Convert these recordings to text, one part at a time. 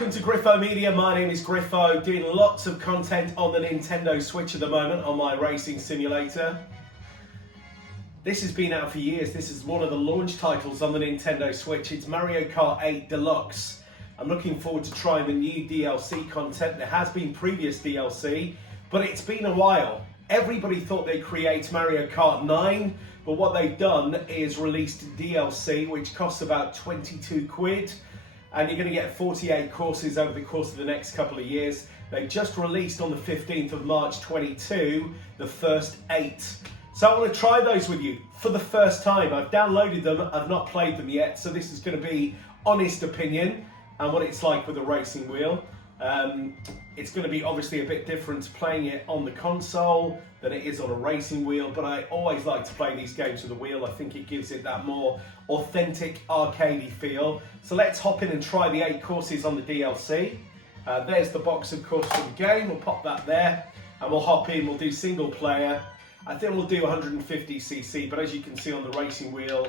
Welcome to Griffo Media. My name is Griffo, doing lots of content on the Nintendo Switch at the moment on my racing simulator. This has been out for years. This is one of the launch titles on the Nintendo Switch. It's Mario Kart 8 Deluxe. I'm looking forward to trying the new DLC content. There has been previous DLC, but it's been a while. Everybody thought they'd create Mario Kart 9, but what they've done is released DLC, which costs about 22 quid. And you're going to get 48 courses over the course of the next couple of years. They've just released on the 15th of March 22 the first 8. So I want to try those with you for the first time. I've downloaded them, I've not played them yet, so this is going to be honest opinion and what it's like with a racing wheel. It's going to be obviously a bit different playing it on the console than it is on a racing wheel, but I always like to play these games with a wheel. I think it gives it that more authentic arcadey feel. So let's hop in and try the 8 courses on the DLC. There's the box, of course, for the game. We'll pop that there and we'll hop in. We'll do single player. I think we'll do 150cc, but as you can see on the racing wheel,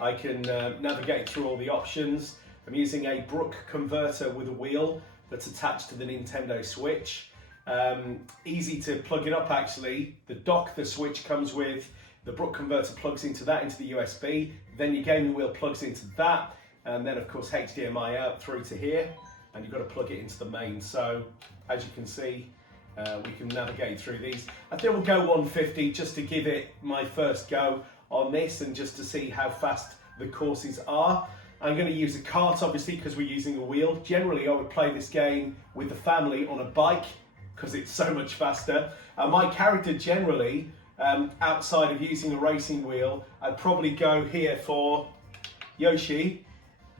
I can navigate through all the options. I'm using a Brook converter with a wheel that's attached to the Nintendo Switch. Easy to plug it up actually. The dock the Switch comes with, the Brook converter plugs into that, into the USB, then your gaming wheel plugs into that, and then of course HDMI out through to here, and you've got to plug it into the main. So as you can see, we can navigate through these. I think we'll go 150 just to give it my first go on this and just to see how fast the courses are. I'm going to use a kart obviously because we're using a wheel. Generally I would play this game with the family on a bike because it's so much faster. My character generally, outside of using a racing wheel, I'd probably go here for Yoshi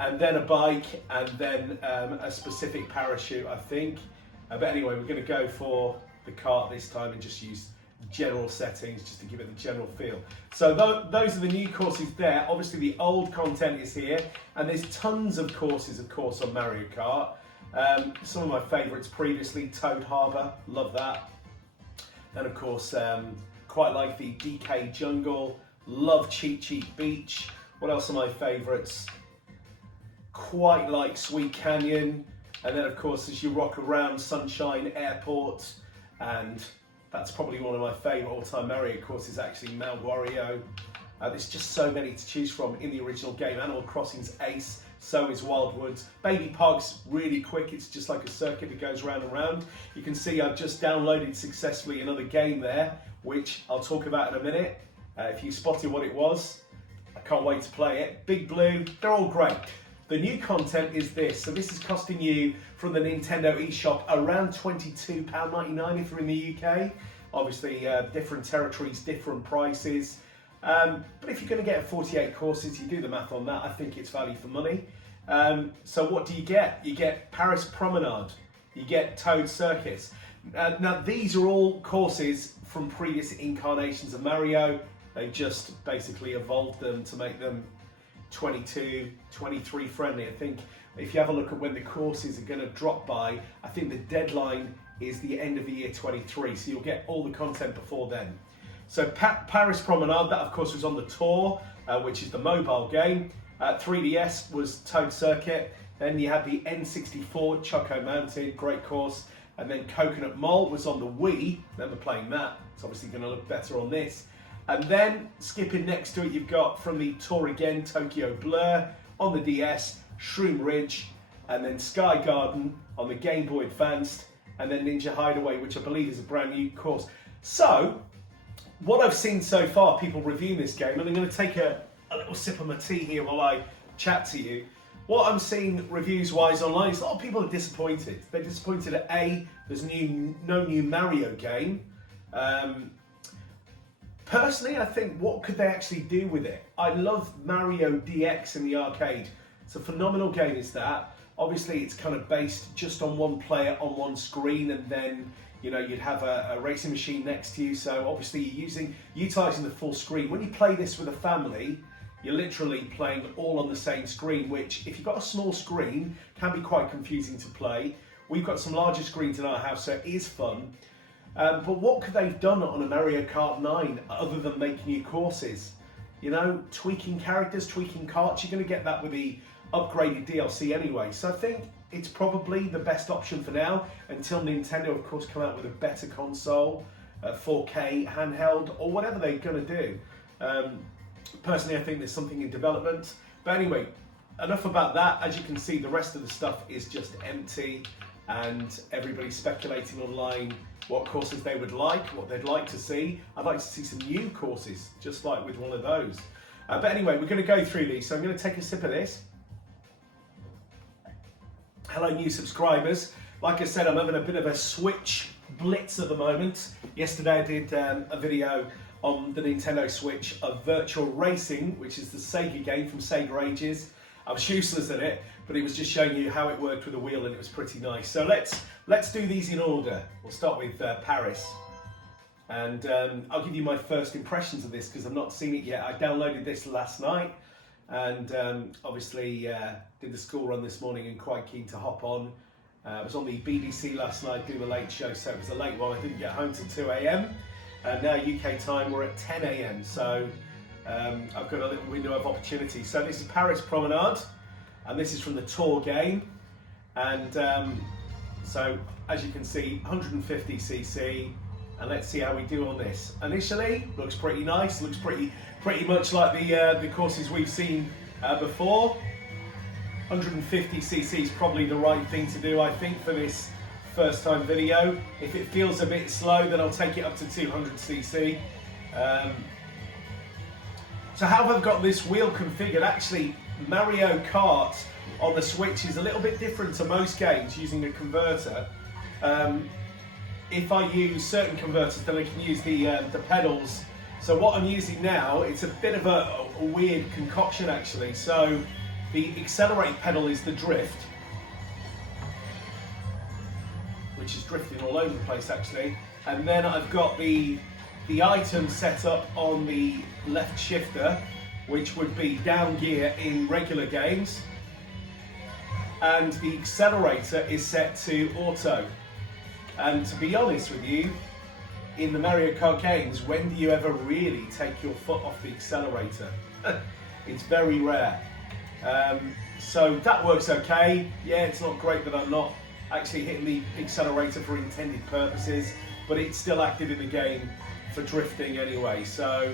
and then a bike and then a specific parachute I think. But anyway, we're going to go for the kart this time and just use general settings just to give it the general feel. So those are the new courses there. Obviously the old content is here, and there's tons of courses of course on Mario Kart. Some of my favourites previously, Toad Harbour, love that. Then of course quite like the DK Jungle, love Cheat Cheat Beach. What else are my favourites? Quite like Sweet Canyon, and then of course as you rock around Sunshine Airport, and that's probably one of my favourite all-time Mario courses actually, Mount Wario. There's just so many to choose from in the original game. Animal Crossing's ace, so is Wildwoods. Baby Park's really quick, it's just like a circuit that goes round and round. You can see I've just downloaded successfully another game there, which I'll talk about in a minute. If you spotted what it was, I can't wait to play it. Big Blue, they're all great. The new content is this, so this is costing you from the Nintendo eShop around £22.99 if you're in the UK. Obviously different territories, different prices. But if you're going to get 48 courses, you do the math on that, I think it's value for money. So what do you get? You get Paris Promenade, you get Toad Circus. Now these are all courses from previous incarnations of Mario. They just basically evolved them to make them 22, 23 friendly. I think if you have a look at when the courses are going to drop by, I think the deadline is the end of the year 23, so you'll get all the content before then. So Paris Promenade, that of course was on the Tour, which is the mobile game. 3DS was Toad Circuit. Then you had the N64 Choco Mountain, great course. And then Coconut Mall was on the Wii. Remember playing that. It's obviously going to look better on this. And then skipping next to it, you've got from the Tour again, Tokyo Blur on the DS, Shroom Ridge, and then Sky Garden on the Game Boy Advanced, and then Ninja Hideaway, which I believe is a brand new course. So, what I've seen so far, people reviewing this game, and I'm going to take a little sip of my tea here while I chat to you. What I'm seeing reviews-wise online is a lot of people are disappointed. They're disappointed at A, there's no new Mario game. Personally, I think, what could they actually do with it? I love Mario DX in the arcade. It's a phenomenal game, is that. Obviously, it's kind of based just on one player on one screen, and then you know you'd have a racing machine next to you. So obviously, you're utilising the full screen. When you play this with a family, you're literally playing all on the same screen, which, if you've got a small screen, can be quite confusing to play. We've got some larger screens in our house, so it is fun. But what could they have done on a Mario Kart 9 other than make new courses? You know, tweaking characters, tweaking karts, you're going to get that with the upgraded DLC anyway. So I think it's probably the best option for now, until Nintendo, of course, come out with a better console, 4K handheld, or whatever they're going to do. Personally, I think there's something in development. But anyway, enough about that. As you can see, the rest of the stuff is just empty, and everybody's speculating online what courses they would like, what they'd like to see. I'd like to see some new courses, just like with one of those. But anyway, we're going to go through these. So I'm going to take a sip of this. Hello, new subscribers. Like I said, I'm having a bit of a Switch blitz at the moment. Yesterday I did a video on the Nintendo Switch of Virtual Racing, which is the Sega game from Sega Ages. I was useless at it, but it was just showing you how it worked with a wheel, and it was pretty nice. So let's do these in order. We'll start with Paris. And I'll give you my first impressions of this because I've not seen it yet. I downloaded this last night, and obviously did the school run this morning and quite keen to hop on. I was on the BBC last night doing a late show, so it was a late one. I didn't get home till 2 a.m. And now UK time we're at 10 a.m. So I've got a little window of opportunity. So this is Paris Promenade, and this is from the Tour game. And so as you can see, 150cc. And let's see how we do on this. Initially, looks pretty nice. Looks pretty much like the courses we've seen before. 150cc is probably the right thing to do, I think, for this first time video. If it feels a bit slow, then I'll take it up to 200cc. So how have I got this wheel configured? Actually, Mario Kart on the Switch is a little bit different to most games using a converter. If I use certain converters, then I can use the pedals. So what I'm using now, it's a bit of a weird concoction actually. So the accelerate pedal is the drift, which is drifting all over the place actually. And then I've got the item set up on the left shifter, which would be down gear in regular games. And the accelerator is set to auto. And to be honest with you, in the Mario Kart games, when do you ever really take your foot off the accelerator? It's very rare. So that works okay. Yeah, it's not great that I'm not actually hitting the accelerator for intended purposes, but it's still active in the game for drifting anyway. So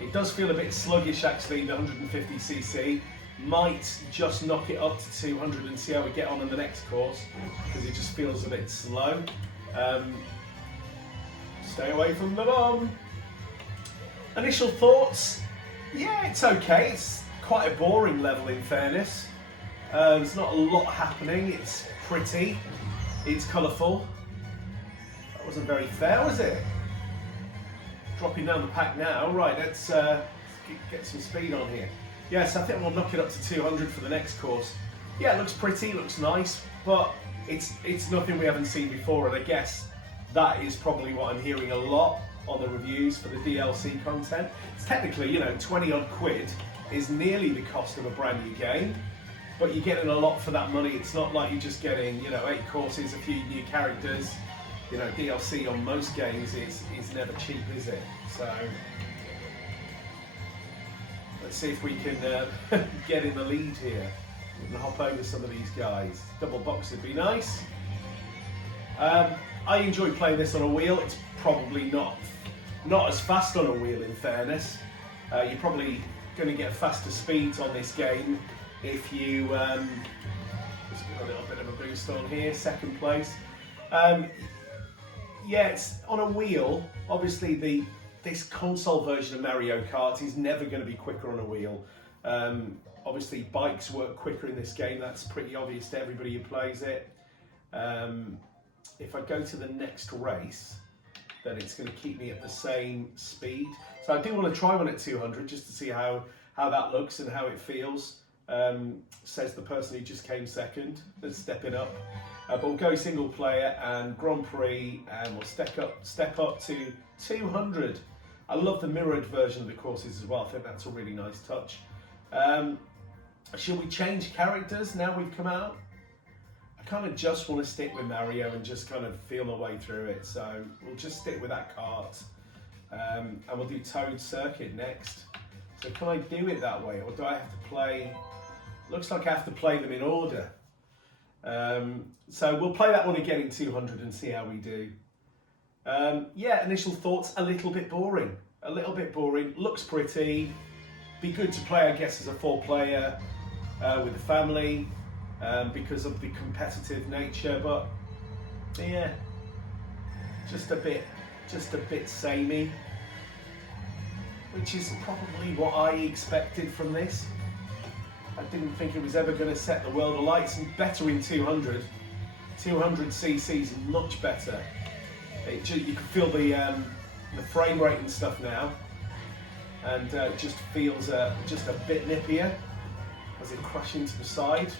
it does feel a bit sluggish actually, the 150cc. Might just knock it up to 200 and see how we get on in the next course, because it just feels a bit slow. Stay away from the bomb. Initial thoughts? Yeah, it's okay. It's quite a boring level in fairness. There's not a lot happening. It's pretty. It's colourful. That wasn't very fair, was it? Dropping down the pack now. Right, let's get some speed on here. Yes, I think we'll knock it up to 200 for the next course. Yeah, it looks pretty, it looks nice, but it's nothing we haven't seen before, and I guess that is probably what I'm hearing a lot on the reviews for the DLC content. It's technically, you know, 20 odd quid is nearly the cost of a brand new game, but you're getting a lot for that money. It's not like you're just getting, you know, 8 courses, a few new characters. You know, DLC on most games is never cheap, is it? So let's see if we can get in the lead here and hop over some of these guys. Double box would be nice. I enjoy playing this on a wheel. It's probably not as fast on a wheel, in fairness. You're probably going to get faster speeds on this game if you just get a little bit of a boost on here. Second place. Yeah, it's on a wheel. Obviously, this console version of Mario Kart is never going to be quicker on a wheel. Obviously, bikes work quicker in this game. That's pretty obvious to everybody who plays it. If I go to the next race, then it's going to keep me at the same speed. So I do want to try one at 200 just to see how that looks and how it feels. Says the person who just came second. Let's step it up. But we'll go single player and Grand Prix, and we'll step up to 200. I love the mirrored version of the courses as well. I think that's a really nice touch. Should we change characters now we've come out? I kind of just want to stick with Mario and just kind of feel my way through it. So we'll just stick with that kart. And we'll do Toad Circuit next. So can I do it that way, or do I have to play? Looks like I have to play them in order. So we'll play that one again in 200 and see how we do. Yeah, initial thoughts, a little bit boring. A little bit boring, looks pretty. Be good to play, I guess, as a 4-player with a family because of the competitive nature, but yeah, just a bit samey, which is probably what I expected from this. I didn't think it was ever going to set the world alight. It's better in 200. 200cc is much better. You can feel the frame rate and stuff now, and it just feels just a bit nippier as it crashes into the side.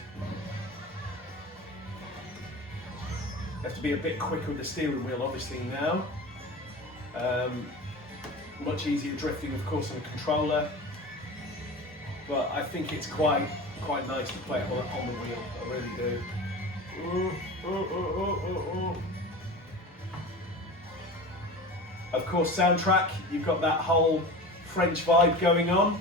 You have to be a bit quicker with the steering wheel, obviously now. Much easier drifting, of course, on a controller. But I think it's quite nice to play it on the wheel. I really do. Of course, soundtrack. You've got that whole French vibe going on.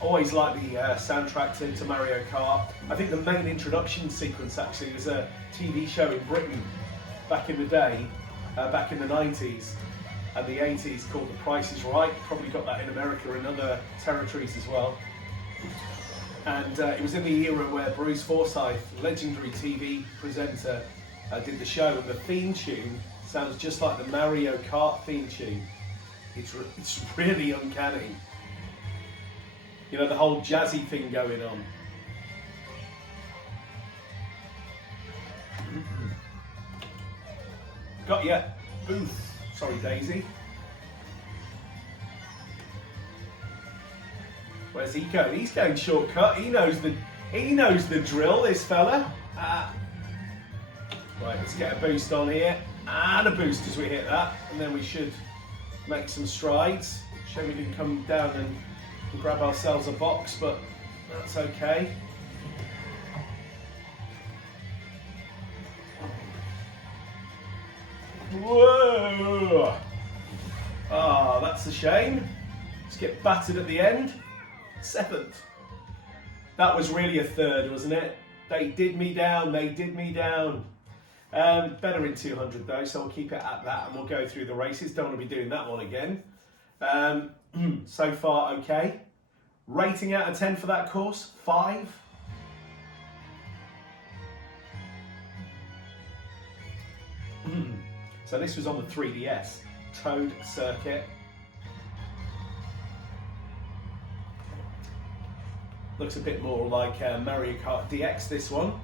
Always like the soundtrack to Mario Kart. I think the main introduction sequence actually was a TV show in Britain back in the day, back in the 90s and the 80s, called The Price is Right. Probably got that in America and other territories as well. And it was in the era where Bruce Forsyth, legendary TV presenter, did the show, and the theme tune sounds just like the Mario Kart theme tune. It's really uncanny. You know, the whole jazzy thing going on. Got ya. Oof. Sorry, Daisy. Where's he going? He's going shortcut. He knows the drill, this fella. Right, let's get a boost on here. And a boost as we hit that. And then we should make some strides. Shame we didn't come down and grab ourselves a box, but that's okay. Whoa! Ah, that's a shame. Let's get battered at the end. 7th. That was really a 3rd, wasn't it? They did me down, better in 200 though, so we'll keep it at that and we'll go through the races. Don't want to be doing that one again. So far, okay. Rating out of 10 for that course, 5. So this was on the 3DS, Toad Circuit. Looks a bit more like Mario Kart DX, this one.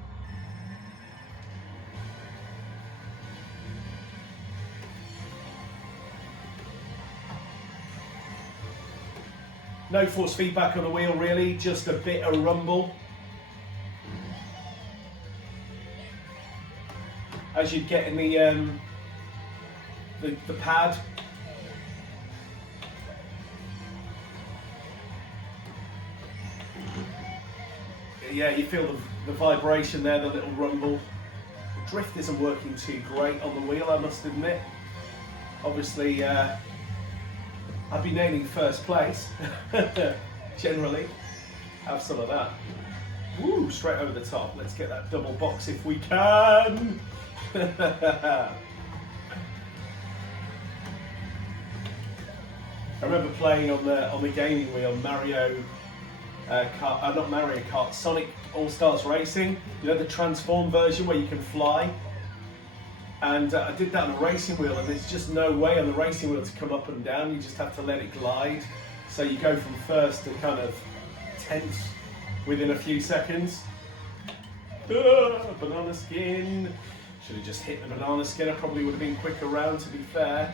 No force feedback on the wheel really, just a bit of rumble. As you'd get in the pad. Yeah, you feel the vibration there, the little rumble. The drift isn't working too great on the wheel, I must admit. Obviously, I'd be naming first place, generally. Have some of that. Woo, straight over the top. Let's get that double box if we can. I remember playing on the gaming wheel Mario Kart, not Mario Kart, Sonic All-Stars Racing. You know, the transform version where you can fly. And I did that on a racing wheel, and there's just no way on the racing wheel to come up and down. You just have to let it glide. So you go from first to kind of 10th within a few seconds. Banana skin. Should have just hit the banana skin. I probably would have been quicker round, to be fair.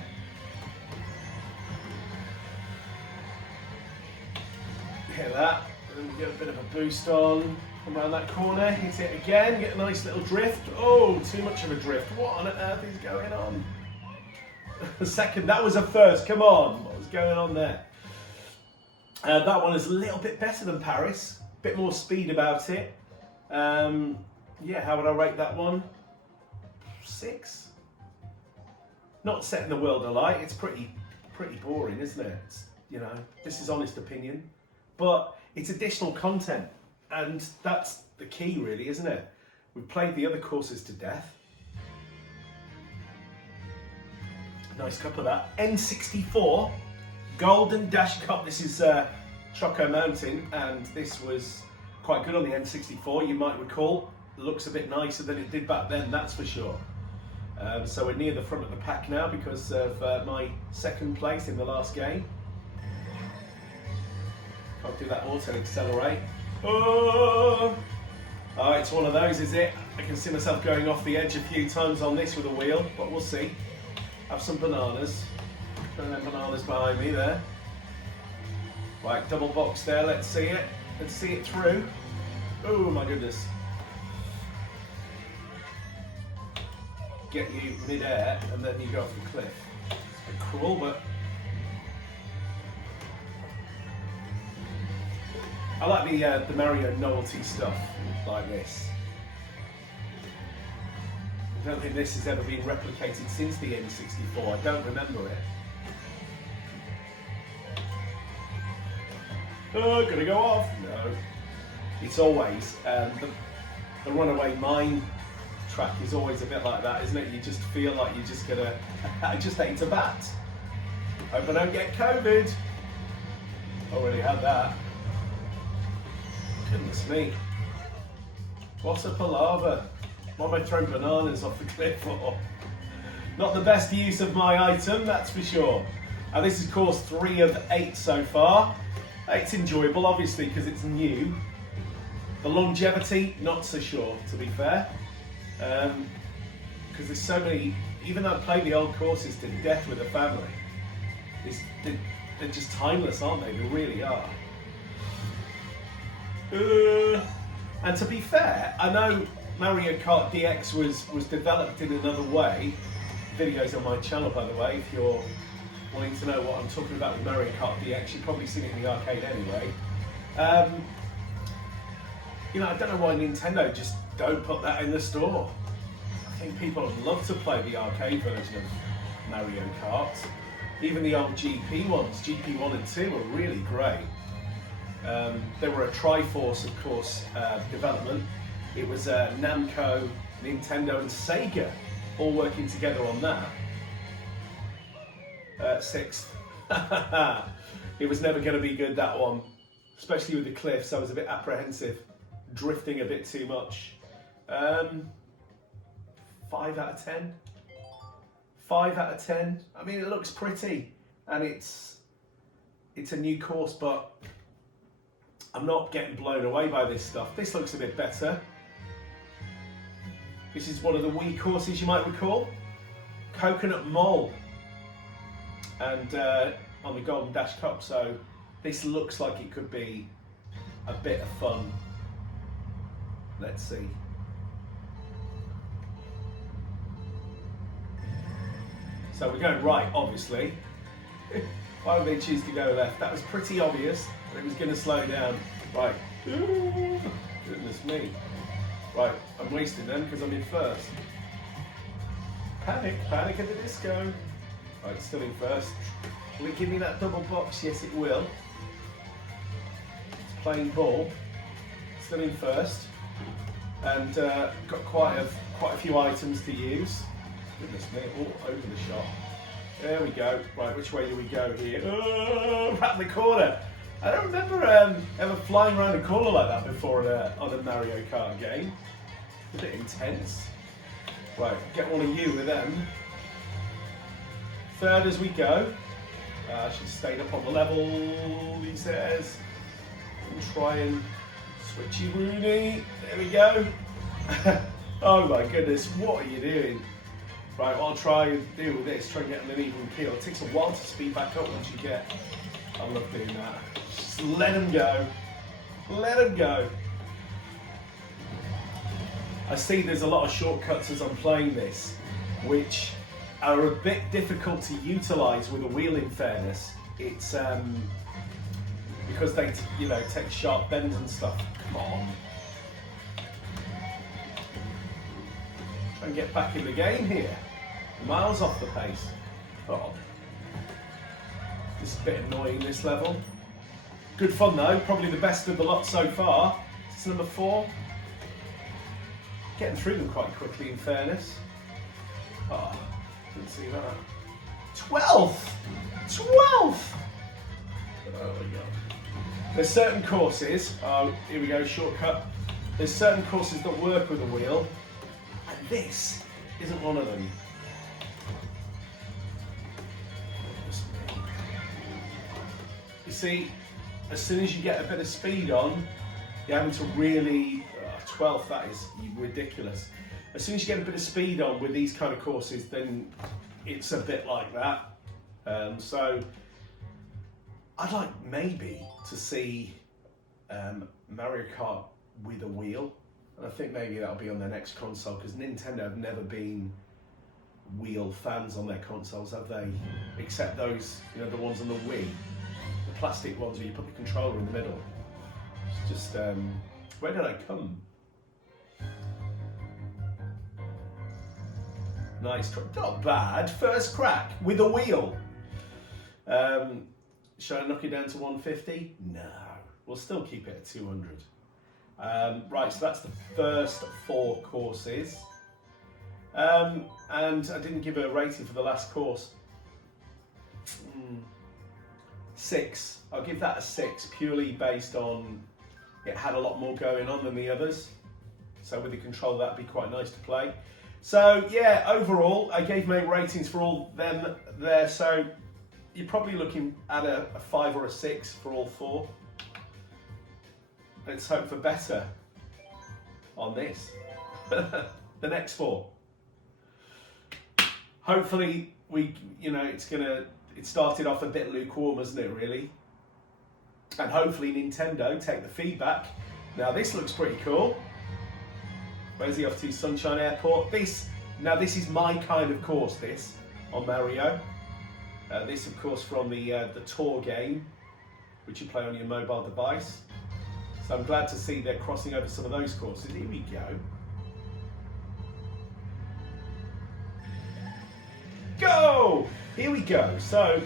Hit that, and then we get a bit of a boost on. Come around that corner, hit it again, get a nice little drift. Oh, too much of a drift. What on earth is going on? A second, that was a first, come on. What was going on there? That one is a little bit better than Paris. A bit more speed about it. Yeah, how would I rate that one? 6. Not setting the world alight. It's pretty boring, isn't it? It's, you know, this is honest opinion. But it's additional content. And that's the key, really, isn't it? We've played the other courses to death. Nice cup of that. N64 Golden Dash Cup. This is Choco Mountain, and this was quite good on the N64, you might recall. Looks a bit nicer than it did back then, that's for sure. So we're near the front of the pack now because of my second place in the last game. Can't do that auto accelerate. Oh, it's one of those, is it? I can see myself going off the edge a few times on this with a wheel, but we'll see. Have some bananas. And then bananas behind me there. Right, double box there, let's see it. Let's see it through. Oh my goodness. Get you mid-air and then you go off the cliff. It's a bit cruel, but I like the Mario novelty stuff like this. I don't think this has ever been replicated since the N64. I don't remember it. Oh, gonna go off? No. It's always the runaway mine track is always a bit like that, isn't it? You just feel like you're just gonna. I just hate to bat. Hope I don't get COVID. Already had that. Goodness me. What's a palaver? Why am I throwing bananas off the cliff for? Not the best use of my item, that's for sure. And this is course 3 of 8 so far. It's enjoyable, obviously, because it's new. The longevity, not so sure, to be fair. Because there's so many, even though I play the old courses to death with the family, they're just timeless, aren't they? They really are. And to be fair, I know Mario Kart DX was developed in another way. Videos on my channel, by the way, if you're wanting to know what I'm talking about with Mario Kart DX, you've probably seen it in the arcade anyway. You know, I don't know why Nintendo just don't put that in the store. I think people would love to play the arcade version of Mario Kart. Even the old GP ones, GP 1 and 2, were really great. They were a Triforce, of course, development. It was Namco, Nintendo and Sega all working together on that. 6th. It was never going to be good, that one. Especially with the cliffs, I was a bit apprehensive. Drifting a bit too much. 5 out of 10. 5 out of 10. I mean, it looks pretty. And it's a new course, but I'm not getting blown away by this stuff. This looks a bit better. This is one of the Wii courses you might recall. Coconut Mole. And on the Golden Dash Cup, so this looks like it could be a bit of fun. Let's see. So we're going right, obviously. Why would they choose to go left? That was pretty obvious that it was going to slow down. Right. Goodness me. Right, I'm wasting them because I'm in first. Panic at the disco. Right, still in first. Will it give me that double box? Yes, it will. It's playing ball. Still in first. And got quite a few items to use. Goodness me, all over the shop. There we go. Right, which way do we go here? Oh, around the corner. I don't remember ever flying around a corner like that before on a Mario Kart game. A bit intense. Right, get one of you with them. Third as we go. I should have stayed up on the level, he says. And try and switchy Rooney. There we go. Oh my goodness, what are you doing? Right, what I'll try and do with this, try and get an even keel. It takes a while to speed back up once you get. I love doing that. Just let them go. Let them go. I see there's a lot of shortcuts as I'm playing this, which are a bit difficult to utilise with a wheel, in fairness. It's because they take sharp bends and stuff. Come on. Try and get back in the game here. Miles off the pace. Oh. This is a bit annoying, this level. Good fun though, probably the best of the lot so far. It's number 4. Getting through them quite quickly, in fairness. Oh, didn't see that. 12th! 12th! Oh my god. There's certain courses, oh, here we go, shortcut. There's certain courses that work with a wheel, and this isn't one of them. You see, as soon as you get a bit of speed on, you're having to really, 12th, that is ridiculous. As soon as you get a bit of speed on with these kind of courses, then it's a bit like that. So I'd like maybe to see Mario Kart with a wheel. And I think maybe that'll be on their next console, because Nintendo have never been wheel fans on their consoles, have they? Except those, you know, the ones on the Wii. The plastic ones where you put the controller in the middle. It's just, where did I come? Nice, not bad. First crack with a wheel. Should I knock it down to 150? No, we'll still keep it at 200. Right, so that's the first 4 courses. And I didn't give a rating for the last course. 6. I'll give that a 6, purely based on it had a lot more going on than the others. So with the controller, that'd be quite nice to play. So yeah, overall, I gave my ratings for all them there. So you're probably looking at a 5 or a 6 for all 4. Let's hope for better on this. The next 4. Hopefully it started off a bit lukewarm, hasn't it, really? And hopefully Nintendo take the feedback. Now this looks pretty cool. Where's he off to? Sunshine Airport. This is my kind of course, this, on Mario. This, of course, from the tour game, which you play on your mobile device. So I'm glad to see they're crossing over some of those courses. Here we go. Go! Here we go. So,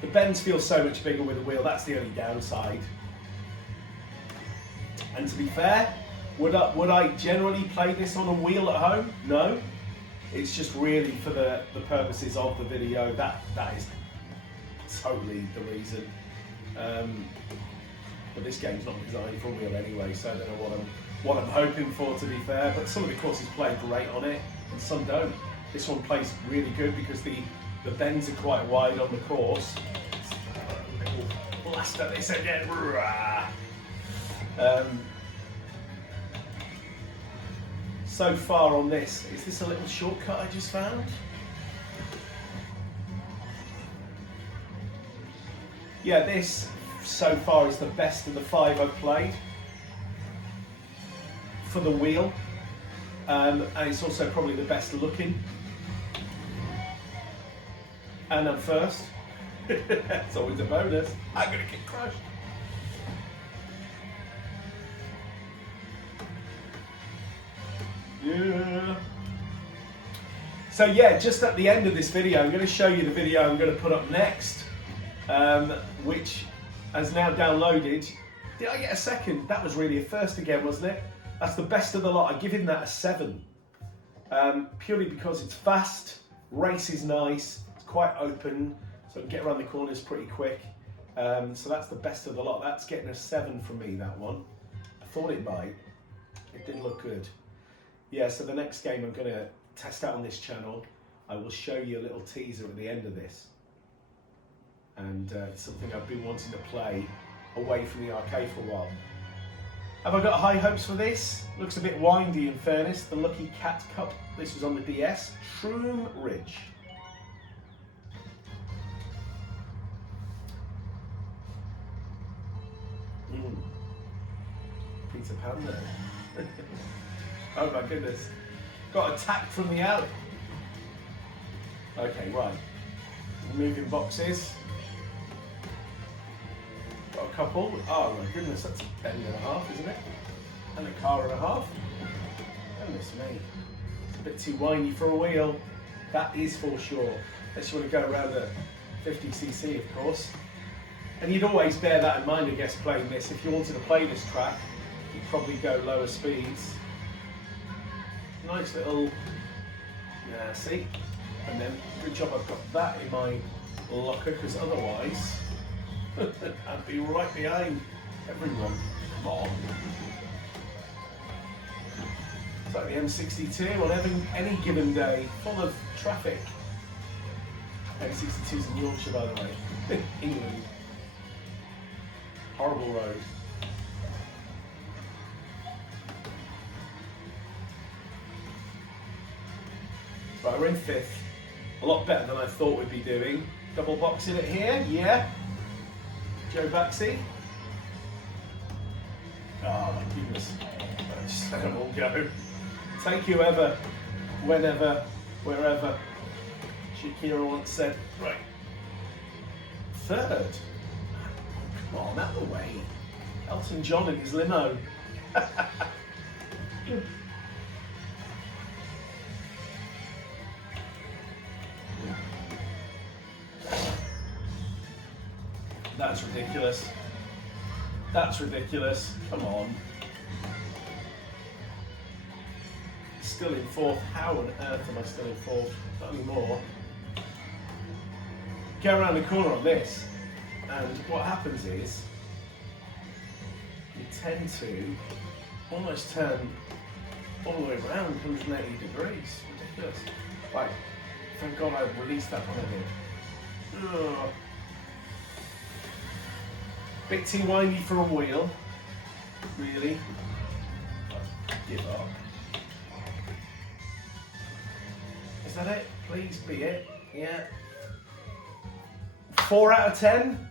the bends feel so much bigger with a wheel. That's the only downside. And to be fair, would I generally play this on a wheel at home? No. It's just really for the purposes of the video. That is totally the reason. But this game's not designed for a wheel anyway, so I don't know what I'm hoping for, to be fair. But some of the courses play great on it, and some don't. This one plays really good because the bends are quite wide on the course. Blast at this again. So far on this, is this a little shortcut I just found? Yeah, this so far is the best of the 5 I've played for the wheel, and it's also probably the best looking. And I'm first. It's always a bonus. I'm gonna get crushed. Yeah. So yeah, just at the end of this video, I'm going to show you the video I'm going to put up next, which has now downloaded. Did I get a second? That was really a first again, wasn't it? That's the best of the lot. I give him that a 7, purely because it's fast, race is nice, it's quite open, so I can get around the corners pretty quick. So that's the best of the lot. That's getting a 7 from me, that one. I thought it might. It did look good. Yeah, so the next game I'm going to test out on this channel, I will show you a little teaser at the end of this. And it's something I've been wanting to play away from the arcade for a while. Have I got high hopes for this? Looks a bit windy, in fairness. The Lucky Cat Cup. This was on the DS. Shroom Ridge. Peter Pan there. Oh my goodness. Got attacked from the alley. Okay, right. Moving boxes. Got a couple. Oh my goodness, that's a bend and a half, isn't it? And a car and a half. Goodness me. It's a bit too windy for a wheel. That is for sure. Unless you want to go around the 50cc, of course. And you'd always bear that in mind, I guess, playing this. If you wanted to play this track, you'd probably go lower speeds. Nice little, yeah, see? And then, good job I've got that in my locker, because otherwise, I'd be right behind everyone. Come on. It's like the M62 on any given day, full of traffic. M62's in Yorkshire, by the way, England. Horrible road. Right, we're in 5th. A lot better than I thought we'd be doing. Double boxing it here, yeah. Joe Baxi. Oh my goodness. Just let them all go. Take whoever, whenever, wherever. Shakira once said, right. 3rd. Come on, out of the way. Elton John in his limo. That's ridiculous. That's ridiculous. Come on. Still in 4th. How on earth am I still in 4th? Not anymore. Go around the corner on this, and what happens is you tend to almost turn all the way around 180 degrees. Ridiculous. Right. Thank God I released that one I did. Ugh. Bit too windy for a wheel, really. Give up. Is that it? Please be it. Yeah. 4 out of 10.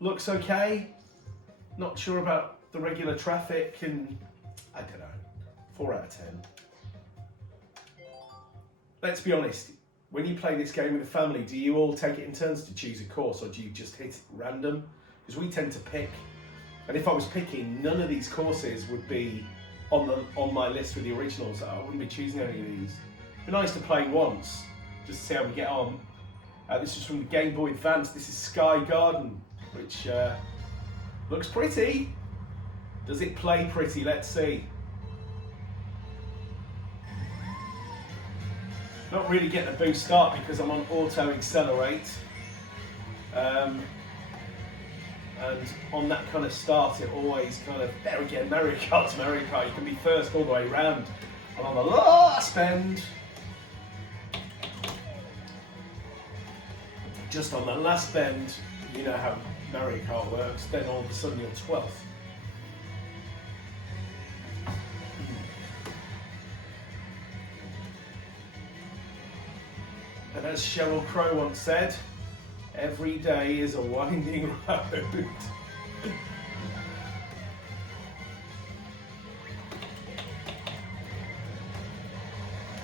Looks okay. Not sure about the regular traffic and I don't know. 4 out of 10. Let's be honest. When you play this game with the family, do you all take it in turns to choose a course, or do you just hit random? Because we tend to pick, and if I was picking, none of these courses would be on my list with the originals. I wouldn't be choosing any of these. It'd be nice to play once, just to see how we get on. This is from the Game Boy Advance. This is Sky Garden, which looks pretty. Does it play pretty? Let's see. Not really getting a boost start because I'm on auto accelerate. And on that kind of start, it always kind of, there again, Mario Kart's Mario Kart, you can be first all the way around. And on the last bend, just on the last bend, you know how Mario Kart works, then all of a sudden you're 12th. And as Sheryl Crow once said, every day is a winding road.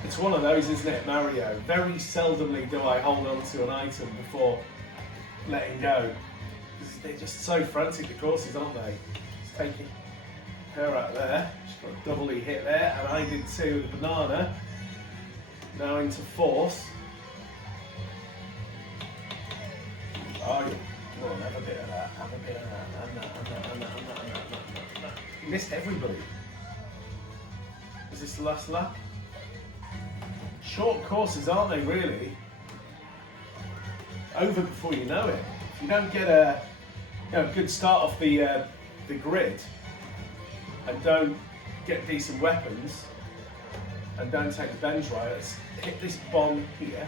It's one of those, isn't it, Mario? Very seldomly do I hold on to an item before letting go. They're just so frantic, the courses, aren't they? Just taking her out there. She's got a doubly hit there, and I did too with the banana. Now into 4th. Oh, yeah. Go on, have a bit of that, have a bit of that, and that. You missed everybody. Is this the last lap? Short courses, aren't they, really? Over before you know it. If you don't get a good start off the grid, and don't get decent weapons, and don't take the bends right, let's hit this bomb here.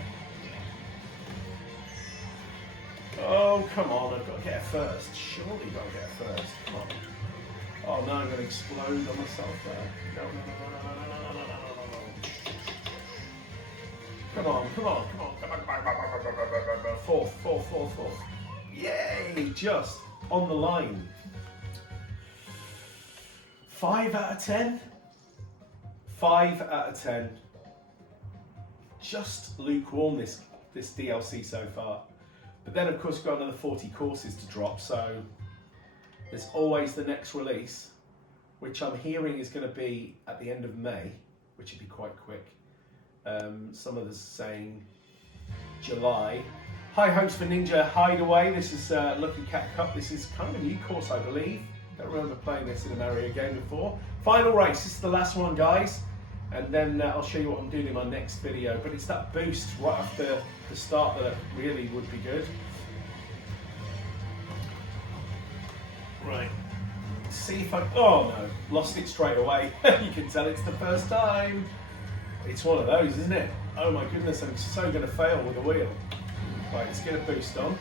Oh, come on, I've got to get it first. Surely I've got to get it first. Come on. Oh no, I'm going to explode on myself there. No. Come on. 4th. Yay, just on the line. 5 out of 10. 5 out of 10. Just lukewarm this DLC so far. But then, of course, we've got another 40 courses to drop, so there's always the next release, which I'm hearing is going to be at the end of May, which would be quite quick. Some of us saying July, High hopes for Ninja Hideaway. This is Lucky Cat Cup. This is kind of a new course, I believe. Don't remember playing this in a Mario game before. Final race. This is the last one, guys. And then I'll show you what I'm doing in my next video. But it's that boost right after the start that really would be good. Right. See if I... Oh no, lost it straight away. You can tell it's the first time. It's one of those, isn't it? Oh my goodness, I'm so going to fail with the wheel. Right, let's get a boost on.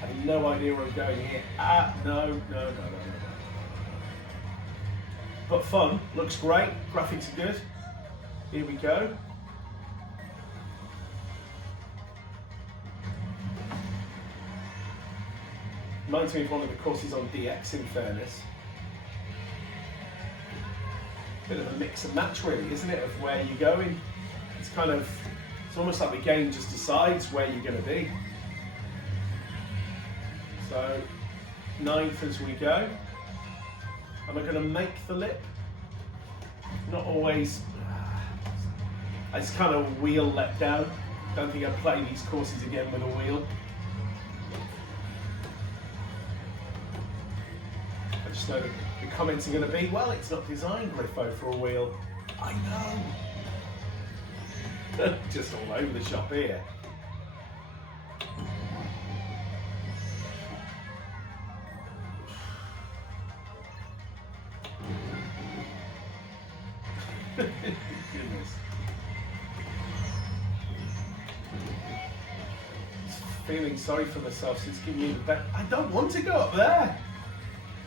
I have no idea where I'm going here. No. But fun, looks great, graphics are good. Here we go. Reminds me of one of the courses on DX, in fairness. Bit of a mix and match really, isn't it, of where you're going. It's almost like the game just decides where you're going to be. So, 9th as we go. Am I going to make the lip? Not always. It's kind of wheel let down. Don't think I'd play these courses again with a wheel. I just know that the comments are going to be, well, it's not designed, Griffo, for a wheel. I know. Just all over the shop here. Goodness. Feeling sorry for myself since giving me the bet. I don't want to go up there.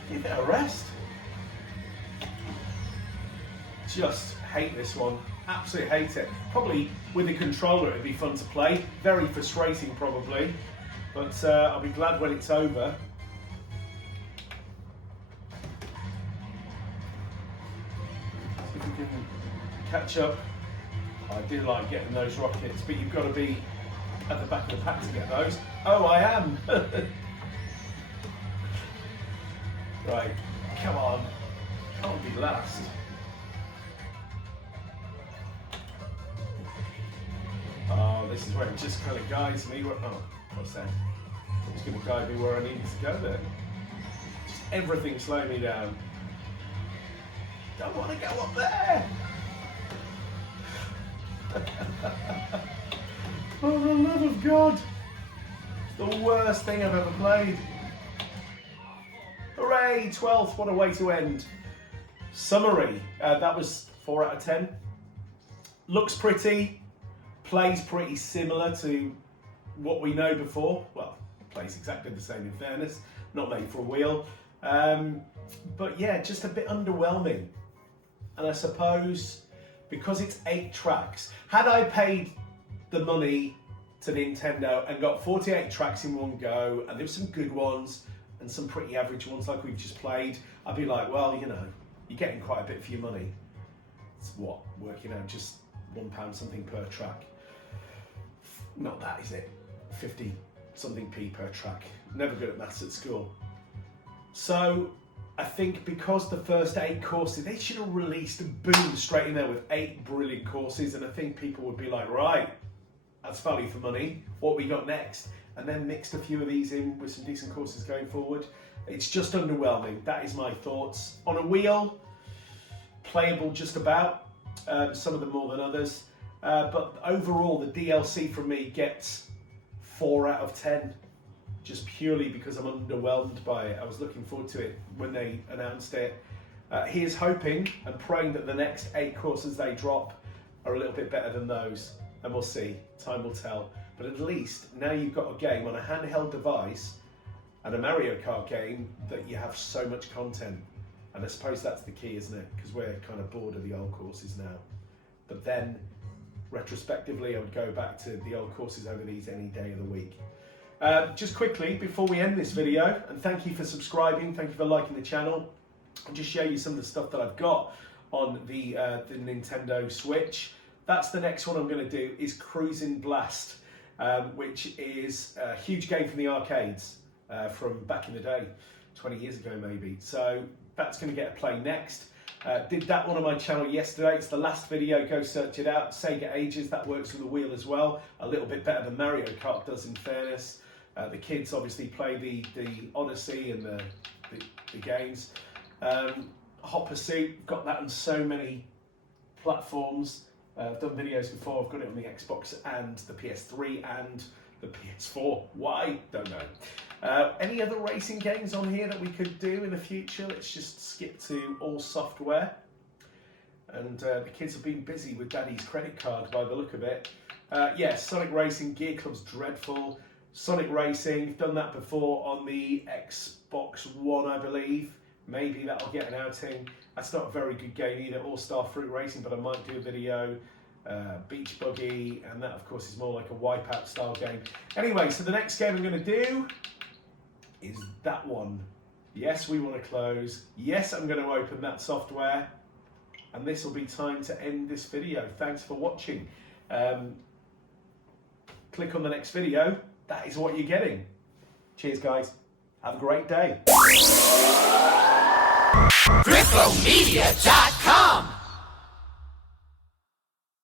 Give it a rest. Just hate this one. Absolutely hate it. Probably with the controller it'd be fun to play. Very frustrating probably. But I'll be glad when it's over. See if we can catch up. I do like getting those rockets, but you've got to be at the back of the pack to get those. Oh, I am. Right, come on. Can't be last. Oh, this is where it just kind of guides me. Oh, what's that? It's going to guide me where I need to go then. Just everything slowing me down. Don't want to go up there. Oh, the love of God. It's the worst thing I've ever played. Hooray, 12th, what a way to end. Summary, that was 4 out of 10. Looks pretty, plays pretty similar to what we know before. Well, plays exactly the same in fairness, not made for a wheel. But yeah, just a bit underwhelming. And I suppose because it's 8 tracks, had I paid the money to Nintendo and got 48 tracks in one go, and there's some good ones and some pretty average ones like we've just played, I'd be like, well, you know, you're getting quite a bit for your money. It's what, working out just £1 something per track. Not that, is it? 50 something p per track. Never good at maths at school. So I think because the first 8 courses, they should have released a boom straight in there with 8 brilliant courses, and I think people would be like, right, that's value for money. What we got next? And then mixed a few of these in with some decent courses going forward. It's just underwhelming. That is my thoughts. On a wheel, playable just about. Some of them more than others. But overall, the DLC from me gets 4 out of 10. Just purely because I'm underwhelmed by it. I was looking forward to it when they announced it. Here's hoping and praying that the next 8 courses they drop are a little bit better than those. And we'll see. Time will tell. But at least now you've got a game on a handheld device and a Mario Kart game that you have so much content. And I suppose that's the key, isn't it? Because we're kind of bored of the old courses now. But then, retrospectively, I would go back to the old courses over these any day of the week. Just quickly, before we end this video, and thank you for subscribing, thank you for liking the channel, I'll just show you some of the stuff that I've got on the Nintendo Switch. That's the next one I'm going to do, is Cruising Blast, which is a huge game from the arcades from back in the day, 20 years ago maybe. So that's going to get a play next. Did that one on my channel yesterday. It's the last video, go search it out. Sega Ages, that works with the wheel as well. A little bit better than Mario Kart does, in fairness. The kids obviously play the Odyssey and the games. Hot Pursuit, got that on so many platforms. I've done videos before, I've got it on the Xbox and the PS3 and the PS4. Why? Don't know. Any other racing games on here that we could do in the future? Let's just skip to all software. And the kids have been busy with Daddy's credit card by the look of it. Yes, Sonic Racing, Gear Club's dreadful. Sonic Racing, done that before on the Xbox One, I believe. Maybe that'll get an outing. That's not a very good game either, All-Star Fruit Racing, but I might do a video. Beach Buggy, and that of course is more like a Wipeout style game. Anyway, so the next game I'm going to do is that one. Yes, we want to close. Yes, I'm going to open that software, and this will be time to end this video. Thanks for watching. Click on the next video. That is what you're getting. Cheers, guys. Have a great day. GriffoMedia.com